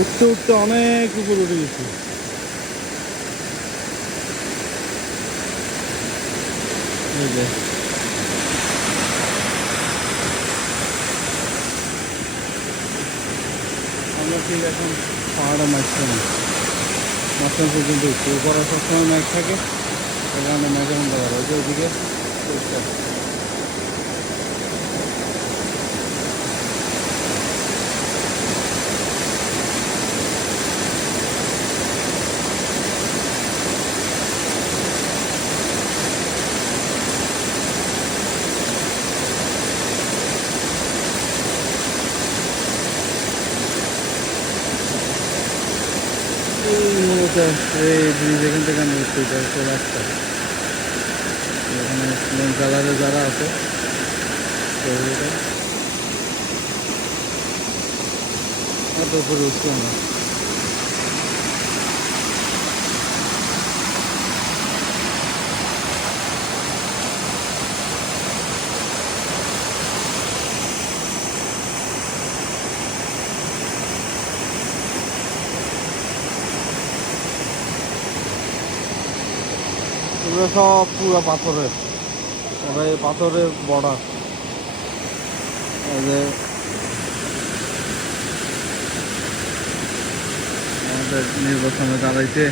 উঠতে উঠতে অনেক উপরে উঠে গেছি। এই যে আমরা ঠিক এখন পাহাড়ে মাঝখানে পর্যন্ত উঠছি। উপরে সবসময় ম্যাঘ থাকে, এখানে ম্যাঘের মধ্যে পারে ওই যে ওইদিকে পরিষ্কার। মূলত এই ব্রিজ এখান থেকে আমি উঠতে হচ্ছে রাস্তা। এখানে মেন কালারে যারা আছে এত উপরে উঠছি আমরা। এগুলো সব পুরো পাথরের, ওরা এই পাথরের বর্ডার। এই যে আমাদের নির্বাচনে দাঁড়াইছে